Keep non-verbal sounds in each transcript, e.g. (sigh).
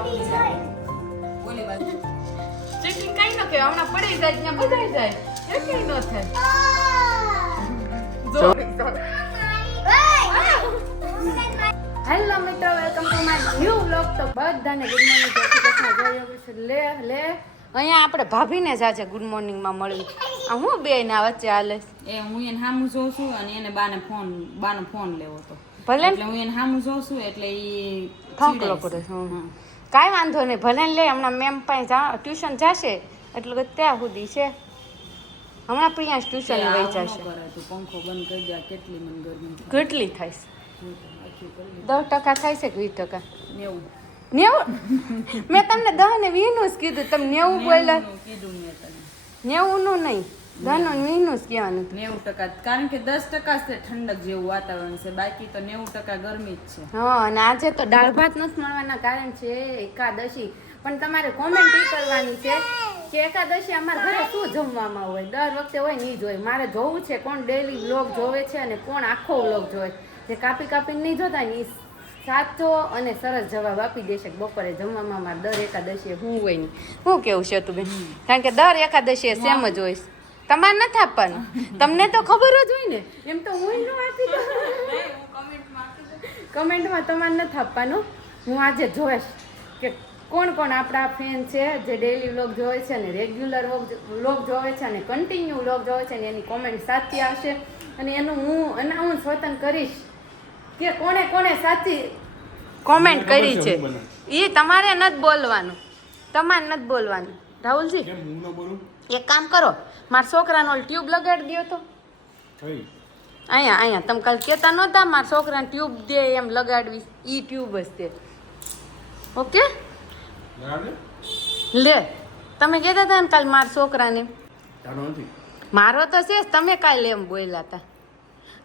ઉડી ઓલી બાજુ ચીટિંગ કઈ ન કહેવાય હમણાં પડી જાય ત્યાં બધાય જાય. એ કઈ ન થાય. હેલો મિત્રો welcome to my new vlog તો બધાને ગુડ મોર્નિંગ જય શ્રી કૃષ્ણ લે લે. અહીંયા આપણે ભાભીને જ આજે ગુડ મોર્નિંગમાં મળી આ હું બે ના વચ્ચે હાલે? એ હું એને સામું જોઉં છું અને એને બાને ફોન બાનો ફોન લેવો તો ભલે ને એટલે હું એને સામું જોઉં છું એટલે એ થાકલો પડે. કાંઈ વાંધો નહીં ભલે ને લે હમણાં મેમ પાસે જા ટ્યુશન જશે એટલે ત્યાં સુધી છે. હમણાં પ્રિયાંશ ટ્યુશન વહી જશે. પંખો બંધ કરી દે કેટલી મને ગરમી કેટલી થાય? છે. દસ ટકા થાય છે કે વીસ ટકા? નેવું. નેવું? મેં તમને દહ ને વીનું જ કીધું તમે નેવું બોલ્યા. નેવું નું નહીં. દહનું જ કહેવાનું. નેવું ટકા કારણ કે દસ ટકા છે ઠંડક જેવું વાતાવરણ છે. બાકી તો નેવું ટકા ગરમી જ છે. હા અને આજે તો દાળ ભાત નથી મળવાના કારણ છે એકાદશી. પણ તમારે કોમેન્ટ એ કરવાની છે કે એકાદશી અમારા ઘરે શું જમવામાં હોય? દર વખતે હોય નહીં જોઈ મારે જોવું છે કોણ ડેલી બ્લોગ જોવે છે અને કોણ આખો બ્લોગ જોવે જે કાપી કાપીને નહીં જોતા ને સાચો અને સરસ જવાબ આપી દેશે બપોરે જમવામાં મારે દર એકાદશીએ હું હોય નહીં શું કેવું છે તું બેન? કારણ કે દર એકાદશીએ સેમ જ હોય. તમારે નથી આપવાનું. તમને તો ખબર જ હોય ને. એમ તો હું ન આપી કમેન્ટમાં તમારે નથી આપવાનું. હું આજે જોઈશ કે કોણ કોણ આપણા ફેન છે જે ડેલી વ્લોગ જોવે છે અને રેગ્યુલર વ્લોગ જોવે છે અને કન્ટિન્યુ વ્લોગ જોવે છે ને એની કોમેન્ટ સાચી આવશે. અને એનું હું અનાઉન્સ વતન કરીશ કે કોણે કોણે સાચી કોમેન્ટ કરી છે એ તમારે નથી બોલવાનું. તમારે નથી બોલવાનું. રાહુલજી? હું ન બોલું? એક કામ કરો મારા છોકરાનો ટ્યુબ લગાડી દો તો. અહીંયા અહીંયા તમે કાલ કહેતા નહોતા મારા છોકરાને ટ્યુબ દે એમ લગાડવી. ઈ ટ્યુબ જ તે ઓકે? લે તમે કહેતા હતા ને કાલ મારા છોકરાને. મારો તો છે તમે કાલે એમ બોલ્યા હતા.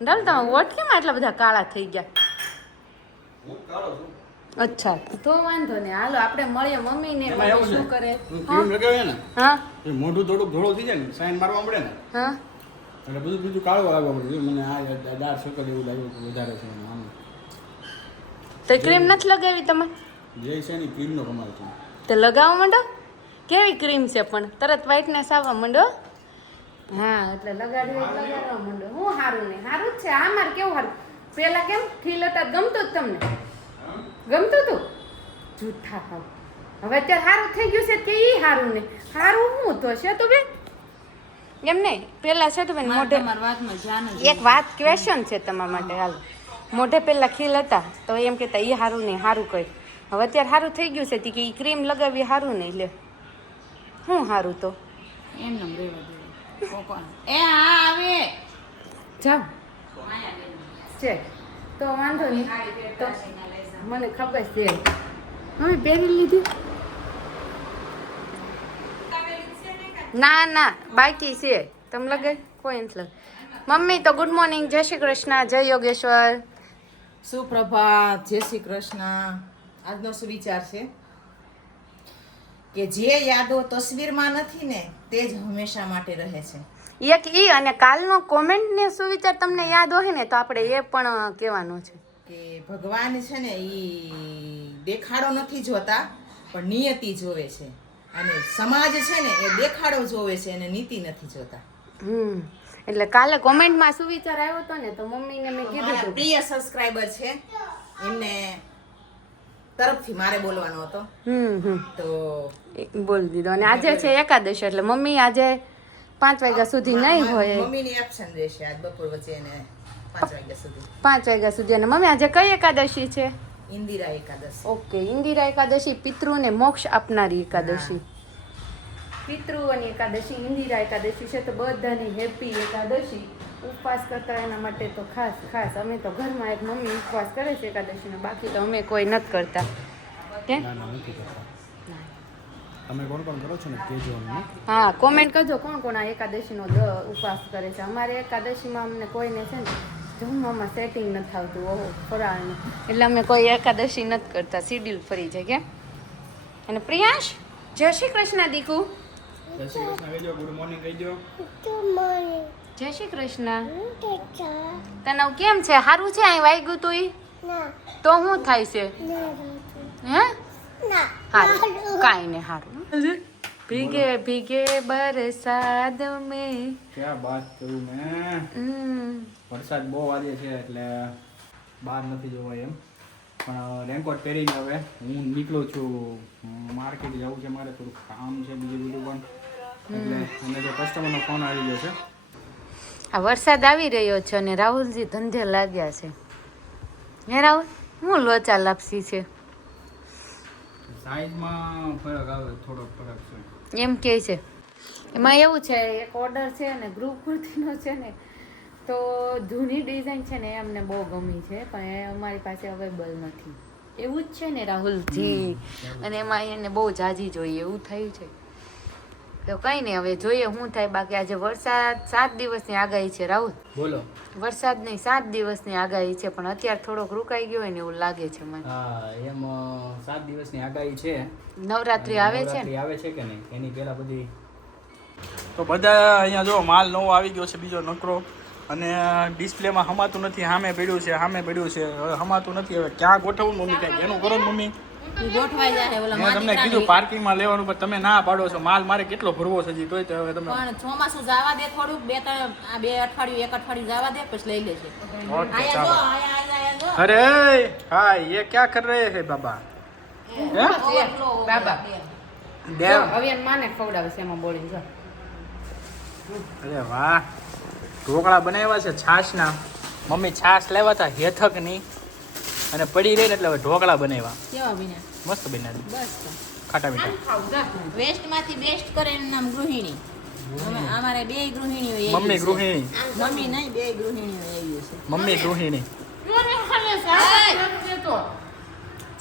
ડલ તમે ઓટલીમાં એટલા બધા કાળા થઈ ગયા. હું કાળો છું. અચ્છા. તો વાંધો નહીં. હાલો આપણે મળીએ મમ્મી ને શું કરે? હું ક્રીમ લગાવે ને હા? મોઢું થોડું ધોળો થઈ જાય ને સાઈન મારવા મળે ને હા? એટલે બધું બીજું કાળું લાગવા મળ્યું મને આ દાળ સકલ એવું લાગ્યું કે વધારે છે આમ. તો ક્રીમ નથી લગાવી તમે? જે છે ને ક્રીમનો કમાલ છે. તે લગાવો માંડો? કેવી ક્રીમ છે પણ? તરત વ્હાઇટનેસ આવવા માંડો? હા એટલે લગાડવી એટલે લગાડવા માંડો. હું સારું નહીં સારું જ છે. આ મારે કેવું સારું પેલા કેમ? ખીલ હતા ગમતો જ તમને. ગમતું તું? જૂઠા ખાવ હવે અત્યારે સારું થઈ ગયું છે તે ઈ સારું નહીં સારું હું તો છે તું બેન એમ નહીં પેલા છે તો બેન મોઢે એક વાત ક્વેશ્ચન છે તમારા માટે હાલ. મોઢે પેલા ખીલ હતા તો એમ કહેતા એ સારું નહીં સારું કઈ. હવે અત્યારે સારું થઈ ગયું છે તી કે એ ક્રીમ લગાવી સારું નહીં લે. હું સારું તો? એમ નમ રેવા એ હા આવે. જાઓ. છે તો વાંધો નહીં. તો મને ખબર છે. હવે પહેરી લીધી. ના ના બાકી છે. તમે લગે? કોઈ નથી લગે. મમ્મી તો ગુડ મોર્નિંગ જય શ્રી કૃષ્ણ. જય યોગેશ્વર. સુપ્રભાત. જય શ્રી કૃષ્ણ. આજનો સુવિચાર છે કે જે યાદો તસવીરમાં નથી ને તે જ હંમેશા માટે રહે છે. એક ઈ અને કાલનો કોમેન્ટ ને સુવિચાર તમને યાદ હોય ને તો આપણે એ પણ કહેવાનો છે. કે ભગવાન છે ને એ દેખાડો નથી જોતા પણ નિયતિ જોવે છે. અને સમાજ છે ને એ દેખાડો જોવે છે અને નીતિ નથી જોતા. હમ. એટલે કાલે કોમેન્ટમાં સુવિચાર આવ્યો હતો ને તો મમ્મીને મેં કીધું હતું પ્રિય સબસ્ક્રાઈબર છે. એમને તરફથી મારે બોલવાનો હતો. હમ તો બોલી દીધો. અને આજે છે એકાદશી એટલે મમ્મી આજે પાંચ વાગ્યા સુધી નહીં હોય. મમ્મીની એબસન્ટ રહેશે આજ બપોર વચ્ચે એને પાંચ વાગ્યા સુધી. અને મમ્મી આજે કઈ એકાદશી છે? ઇન્દિરા એકાદશી. ઓકે ઇન્દિરા એકાદશી પિતૃને મોક્ષ આપનારી એકાદશી. પિતૃઓની એકાદશી ઇન્દિરા એકાદશી છે તો બધાની હેપી એકાદશી. ઉપવાસ કરતા એના માટે તો ખાસ ખાસ. અમે તો ઘરમાં એક મમ્મી ઉપવાસ કરે છે એકાદશીનો. બાકી તો અમે કોઈ નથી કરતા. તમે કોણ કોણ કરો છો ને? કેજો અમને. હા કોમેન્ટ કરજો કોણ કોણ આ એકાદશીનો ઉપવાસ કરે છે. અમારે એકાદશીમાં અમને કોઈને છે ને જમવામાં સેટિંગ નથી આવતું ઓહો ફરાળનું. એટલે અમે કોઈ એકાદશી નથી કરતા શિડ્યુલ ફરી જાય કે અને પ્રિયાંશ જય શ્રી કૃષ્ણ દીકુ. જય શ્રી કૃષ્ણ કહેજો ગુડ મોર્નિંગ કહેજો જય શ્રી કૃષ્ણ. તને કેમ છે? સારું છે અહીં વાગ્યું તું તો શું થાય છે? હે? હારું. કાંઈ નહીં સારું ભીગે ભીગે બરસાદ મેં. ક્યાં બાત કરું મેં. વરસાદ બહુ વાગે છે એટલે બહાર નથી જોવાય એમ. પણ રેનકોટ પહેરીને હવે હું નીકળું છું. માર્કેટ જવું છે મારે થોડું કામ છે બીજું બીજું પણ. એટલે અને જો કસ્ટમરનો ફોન આવી ગયો છે. આ વરસાદ આવી રહ્યો છે અને રાહુલજી ધંધે લાગ્યા છે. હે રાહુલ હું લોચા લાપસી છે? સાઈઝમાં ફરક આવે થોડોક ફરક છે. એમ કે છે. એમાં એવું છે એક ઓર્ડર છે ને ગ્રુપ કુર્તીનો છે ને તો જૂની ડિઝાઇન છે ને એ અમને બહુ ગમી છે પણ એ અમારી પાસે અવેલેબલ નથી. એવું જ છે ને રાહુલજી. અને એમાં એને બહુ જાજી જોઈએ એવું થયું છે. તો કંઈ નહીં હવે જોઈએ શું થાય. બાકી આજે વરસાદ સાત દિવસની આગાહી છે રાહુલ. બોલો. વરસાદ નહીં સાત દિવસની આગાહી છે પણ અત્યારે થોડોક રોકાઈ ગયો હોય ને એવું લાગે છે મને. હા એમ સાત દિવસની આગાહી છે. નવરાત્રી આવે છે આવે છે કે નહીં? એની પહેલા બધી તો બધા અહીંયા જો માલ નવો આવી ગયો છે બીજો નકરો. અને ડિસ્પ્લેમાં હમાતું નથી સામે પડ્યું છે સામે પડ્યું છે. હવે હમાતું નથી હવે ક્યાં ગોઠવું મમ્મી કાંઈક એનું કરો મમ્મી. મેં તમને કીધું પાર્કિંગમાં લેવાનું પણ તમે ના પાડો છો. માલ મારે કેટલો ભરવો છે હજી તોય તો હવે તમે પણ ચોમાસું જવા દે થોડુંક બે ત્રણ આ બે અઠવાડિયું એક અઠવાડિયું જવા દે પછી લઈ લેશે અરે હા એ ક્યાં કર રહે છે બાબા? બાબા. દેવ હવે માને ખવડાવે છે એમાં બોલીને અરે વાહ. ઢોકળા બનાવ્યા છે છાશના. મમ્મી છાશ લેવા હતા હેથકની અને પડી રહી એટલે હવે ઢોકળા બનાવ્યા. કેવા બન્યા? મસ્ત બન્યા બસ ખાટા મીઠા. વેસ્ટમાંથી બેસ્ટ કરે એનું નામ ગૃહિણી. અમારે બે ગૃહિણીઓ મમ્મી ગૃહિણી. મમ્મી નહીં બે ગૃહિણીઓ એવી છે. મમ્મી ગૃહિણી.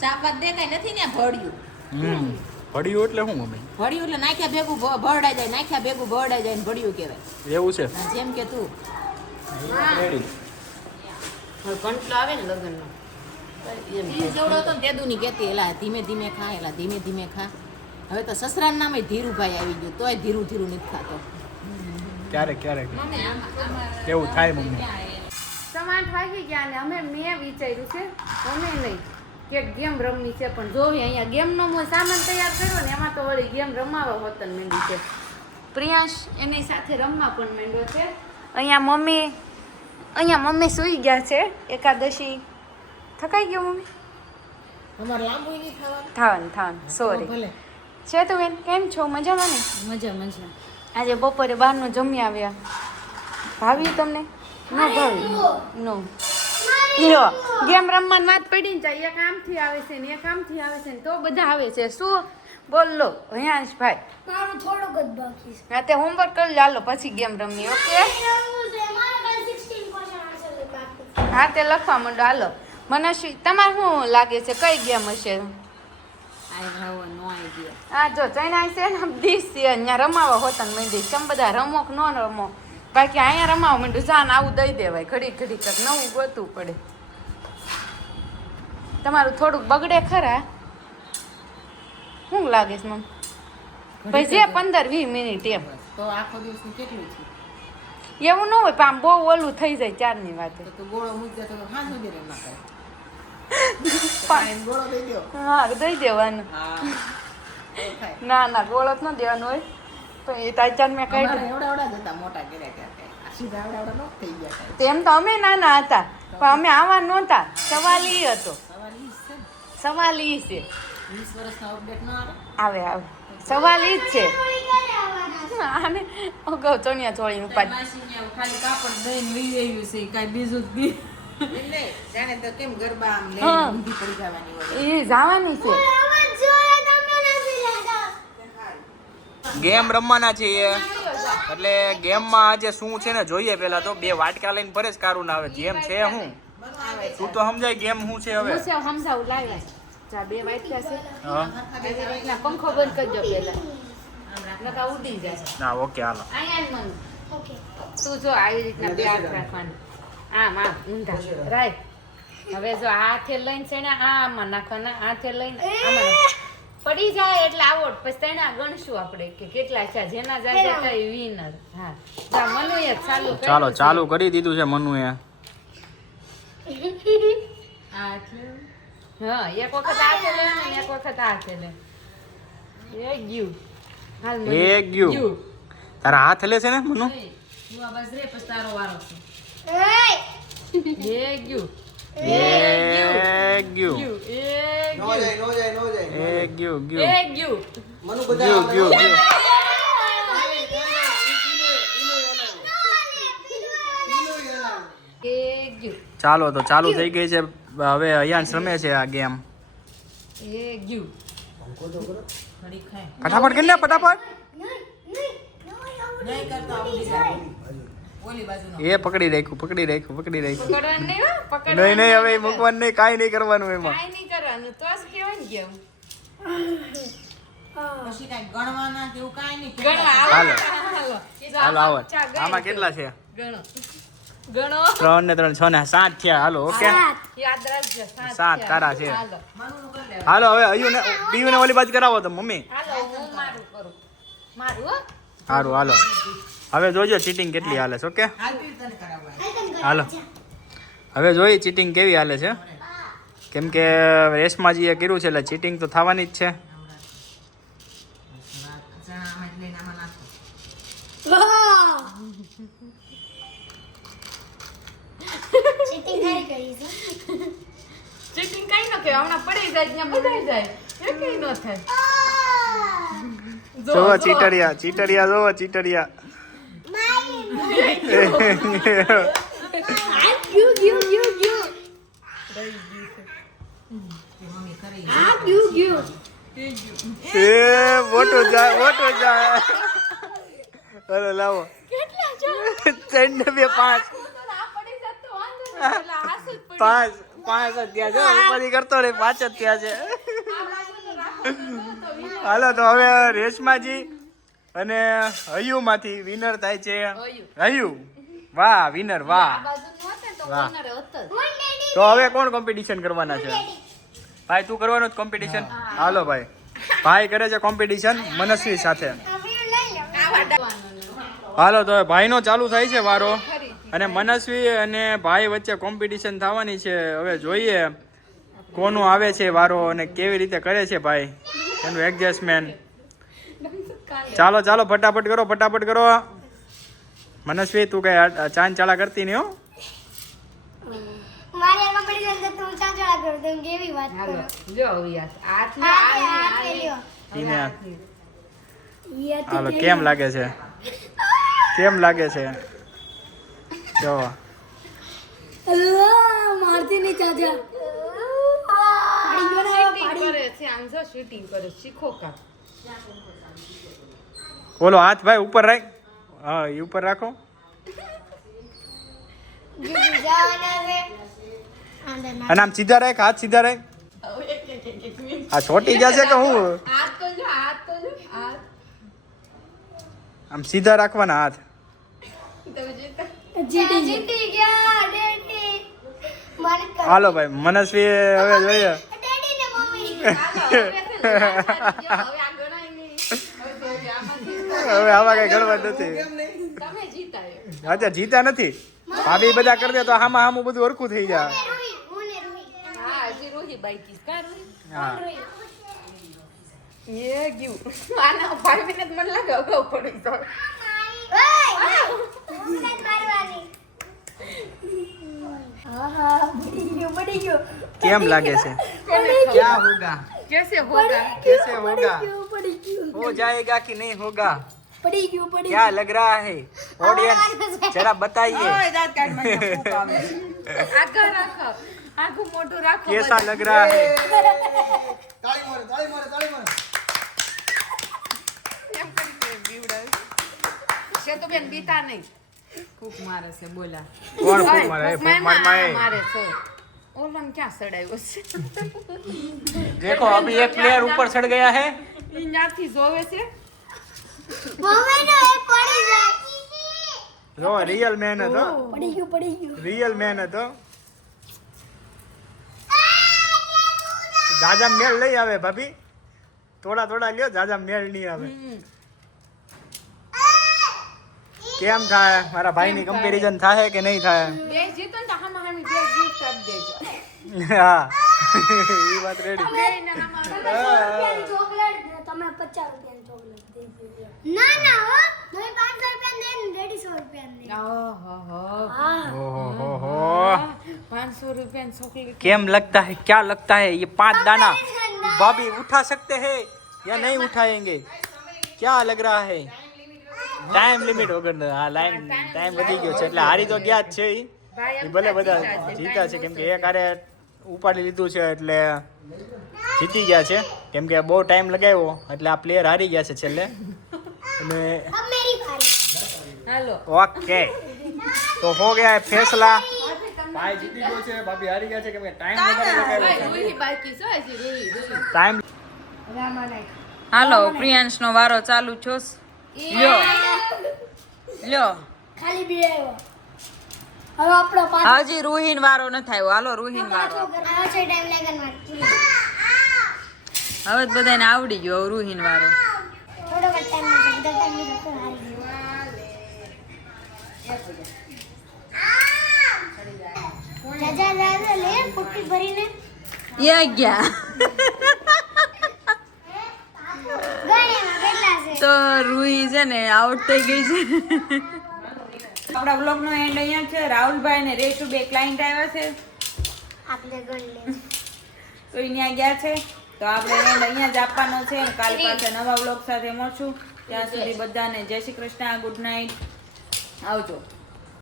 ચાપાત દેખાય નથી ને ભળ્યું હમ. પડ્યું એટલે શું મમ્મી ભળ્યું એટલે નાખ્યા ભેગું ભરડા જાય નાખ્યા ભેગું ભરડા જાય ને કહેવાય. એવું છે? જેમ કે તું. કંટલો આવે ને કહેતી એલા ધીમે ધીમે ખા એલા ધીમે ધીમે ખા. હવે તો સસરાનું નામે ધીરુભાઈ આવી ગયું તોય ધીરું ધીરું નથી ખાતો. ક્યારેક ક્યારેક. એવું થાય મમ્મી. વાગી ગયા અને અમે મેં વિચાર્યું છે અમે નહીં. કે ગેમ રમવી છે પણ જોવી અહીંયા ગેમનો હું સામાન તૈયાર કર્યો ને એમાં તો વળી ગેમ રમાવા હોતન માંડી છે. પ્રિયાંશ એની સાથે રમવા પણ માંડ્યો છે. અહીંયા મમ્મી અહીંયા મમ્મી સૂઈ ગયા છે એકાદશી. થકાઈ ગયો મમ્મી? અમારે લાંબુ નહીં થવાનું. થાવન થાવન. સોરી છે તો બેન કેમ છો? મજામાં ને? મજા મજા. આજે બપોરે બહારનું જમી આવ્યા. ભાવ્યું તમને? ન ભાવ્યું. નો. લ્યો ગેમ રમવાની વાત પડી ને જાય એક આમથી આવે છે ને એક આમથી આવે છે ને તો બધા આવે છે. શું? બોલો હયાશ ભાઈ મારું થોડુંક જ બાકી છે. હા તે હોમવર્ક કરી ચાલો પછી ગેમ રમી ઓકે? એવું છે મારે કાલે 16 question answer જ બાકી. છે. હા તે લખવા માંડો હાલો. મનસ્વી તમારે શું લાગે છે કઈ ગેમ હશે? હા જો ચૈના છે ને દીસ છે અહીંયા રમાવા હોતા ને મંડી તમે બધા રમો કે ન રમો. બાકી અહીંયા રમાવા માંડ્યું જાન આવું દઈ દેવાય. ઘડી ઘડી તક નવું ગોતવું પડે. તમારું થોડુંક બગડે ખરા? શું લાગે છે મમ ભાઈ જે પંદર વીસ મિનિટ એમ. તો આખો દિવસ કેટલું છે? એવું ન હોય પણ આમ બહુ ઓલું થઈ જાય ચારની વાત. તો ગોળો મૂકી તો (laughs) ગોળો દઈ દેવાનું. ના ના ગોળો જ ન દેવાનું હોય. તો એ તાચાર મેં અમારે એવડા એવડા જ હતા મોટા કર્યા સીધા એવડા એવડા નો થઈ ગયા તેમ તો અમે નાના હતા પણ અમે આવા નહોતા. સવાલ ઈ હતો. સવાલ ઈ છે વીસ વર્ષનો અપડેટ ન આવે? આવે આવે. સવાલ ઈ જ છે. આને અગાઉ ચણિયા ચોળી નું પાડ ખાલી કાપડ દઈને લઈ આવ્યું છે કાંઈ બીજું જ જાણે તો કેમ ગરબા આમ હા. પડી જવાની હોય. એ જવાની છે આવા જોડે તમે નથી લેતા. ગેમ રમવાના છીએ એટલે ગેમમાં આજે શું છે ને જોઈએ પેલા તો. બે વાટકા લઈને પરેશ કારું ના આવે. ગેમ છે શું તું તો સમજાય ગેમ શું છે હવે. સમજાવું લાવ્યા જા બે વાટકા છે. હા. પંખો બંધ કરજો પેલા નકા ઉડી જાય. ના ઓકે હાલો. મન ઓકે તું જો આવી રીતના હાથ આમ આમ ઊંધા. રાઈટ હવે જો હાથે લઈને છે ને આમાં નાખવાના. હાથે લઈને આમાં. પડી જાય એટલે આવડ. પછી તેના ગણશું આપણે કે કેટલા છે. જેના જાય જતા વિનર હા. જા મનુ એક ચાલુ ચાલો ચાલુ કરી દીધું છે મનુએ. હા એક વખત આ ને એક વખત આ છે એ ગયું. હાલ એ ગયું. ગયું. તારા હાથ લે છે ને મનુ? તું આ બસ રે પછી તારો વારો છે. એ ગયું. એ નો જાય નો જાય જાય મનુ બધા ચાલો તો ચાલુ થઈ ગઈ છે હવે અયાન રમે છે આ ગેમ ફટાફટ કરી લે ફટાફટ એ પકડી રાખ્યું પકડી રાખ્યું પકડી રાખ્યું. નહીં નહીં નહીં હવે મૂકવાનું નહીં કાંઈ નહીં કરવાનું એમાં. કાંઈ નહીં કરવાનું તો જ કહેવાય ને કેમ પછી કાંઈ ગણવાના કે એવું કાંઈ નહીં. ગણો કેટલા આવો? હાલો. હાલો. હાલો આવો. આમાં કેટલા છે? ગણો. ગણો. ત્રણ ને ત્રણ છ ને સાત થયા હાલો ઓકે? યાદ સાત. તારા છે. હાલો. હવે અયું ને ઓલી બાજુ કરાવો તો મમ્મી. હાલો હું મારું કરું. મારું હો. સારું હાલો. હવે જોજો ચીટિંગ કેટલી હાલે છે ઓકે? હાલ. હવે જોઈએ ચીટિંગ કેવી હાલે છે. કેમ કે રેશમાજીએ કર્યું છે એટલે ચીટિંગ તો થવાની જ છે. જ ચીટિંગ હારી કરી છે ચીટિંગ કઈ ન કહેવાય. હમણાં પડી જાય ત્યાં બધાય જાય. એ કઈ ન થાય. જો, ચીટરિયા ચીટરિયા જોવો ચીટરિયા. મોટું જાય મોટો જાય હાલો લાવો. ત્રણ બે પાંચ. પાંચ પાંચ જ ત્યાં છે. ઉપરથી કરતો રે પાંચ જ ત્યાં છે. હાલો, તો હવે રેશમાજી અને હયુમાંથી વિનર થાય છે. હયુ. વાહ વિનર વાહ. વાહ. તો હવે કોણ કોમ્પિટિશન કરવાના છે? ભાઈ તું કરવાનો જ કોમ્પિટિશન હાલો ભાઈ. ભાઈ કરે છે કોમ્પિટિશન મનસ્વી સાથે. હાલો તો ભાઈનો ચાલુ થાય છે વારો. અને મનસ્વી અને ભાઈ વચ્ચે કોમ્પિટિશન થવાની છે. હવે જોઈએ કોનું આવે છે વારો અને કેવી રીતે કરે છે ભાઈ. એનું એડજસ્ટમેન્ટ ચાલો ચાલો ફટાફટ કરો ફટાફટ કરો. મનસ્વી તું કઈ ચાંદ ચાળા કરતી નહીં હો? હાલો. કેમ લાગે છે? કેમ લાગે છે? જો. મારતી નહીં ચાચા પાડી ગયો ને, પાડી. કરે છે આમ જો શૂટિંગ કરે શીખો કાં? ઓલો હાથ ભાઈ ઉપર રાખ. હા એ ઉપર રાખો. અને આમ સીધા રાખ, હાથ સીધા રાખ. આ છોટી જશે કે હું? આમ સીધા રાખવાના હાથ. હાલો ભાઈ, મનસ્વી હવે જોઈએ. હવે આમાં કઈ ગણવા નથી તમે જીતાયો અત્યારે જીતા નથી ભાભી બધા કરી દે તો આમાં આમાં બધું હરખું થઈ જાય રૂહી હું ને રૂહી હા હજી રોહી બાકી કા રોહી હા એ ગયું આના five minute મને લાગે અગાઉ પડી તો ઓય હું ને મારવાની આહા પડી ગયો પડી ગયો કેમ લાગે છે ક્યાં હોગા કેસે હોગા कैसे होगा પડી ગયું हो जाएगा कि नहीं होगा પડી ગયું પડી क्या लग रहा है ऑडियंस जरा बताइए આગળ રાખો આખું મોઢું રાખો कैसा लग रहा है તાળી મારે તાળી મારે તાળી મારે એમ કરી કરી બીવડાવે. સેતુબેન બીતા નહીં કૂક મારે છે બોલા कौन ઓય, फूक मारा है ફૂંક फूक मार મારે मारे મારે છે ઓલમ ક્યાં સડાયો છે देखो अभी एक प्लेयर ऊपर चढ़ गया है ઈ ન્યાથી જોવે છે જો રિયલ મેન હતો પડી ગયું પડી ગયું. રિયલ મેન હતો જાજા મેળ લઈ આવે ભાભી. થોડા થોડા લ્યો જાજા મેળ નહીં આવે. કેમ થાય? મારા ભાઈની કમ્પેરિઝન થાય? કે નહીં થાય બે જીતો ને તો હામાં હામી બે gift આપી દેજો. હા. (laughs) એ વાત રેડી તમે સો રૂપિયાની ચોકલેટ ને તમે પચાસ રૂપિયાની ચોકલેટ દઈ દીધી. ના ના હો તમે પાંચસો રૂપિયાની દે ને ડેડી સો રૂપિયાની દે. હા ઓહો હો પાંચસો રૂપિયાની ચોકલેટ કેમ लगता है क्या लगता है ये पांच दाना भाभी उठा सकते हैं या नहीं उठाएंगे क्या लग रहा है ટાઈમ લિમિટ વગર હા લાઈન ટાઈમ વધી ગયો છે એટલે હારી તો ગયા જ છે ઈ. ઈ ભલે બધા જીતા છે કેમ કે એક હારે ઉપાડી લીધું છે એટલે જીતી ગયા છે કેમ કે બહુ ટાઈમ લગાવ્યો એટલે આ પ્લેયર હારી ગયા છે છેલ્લે અને ઓકે. તો હો ગયા ફેસલા. ભાઈ જીતી ગયો છે ભાભી હારી ગયા છે કેમ કે ટાઈમ વધારે બાકી છે ટાઈમ હાલો પ્રિયાંશ નો વારો ચાલુ છો લ્યો. લ્યો. ખાલી બી આવ્યો હવે આપણો પાછો હજી રૂહીન વારો ન થયો હાલો રૂહીન વારો. આવે છે ટાઈમ લાગન માર હવે બધાને આવડી ગયો રૂહીન વારો. થોડો બધા તો હારી ગયો લે પુટ્ટી ભરીને તો રૂહી છે ને આઉટ થઈ ગઈ છે. આપણા બ્લોગ નો એન્ડ અહીંયા છે. રાહુલભાઈ ને રેશુ બે ક્લાયન્ટ આવ્યા છે. આપણે તો અહીંયા ગયા છે. તો આપણે એન્ડ અહીંયા જ આપવાનો છે કાલ પાછા નવા બ્લોગ સાથે મળશું. ત્યાં સુધી બધાને જય શ્રી કૃષ્ણ ગુડ નાઇટ આવજો.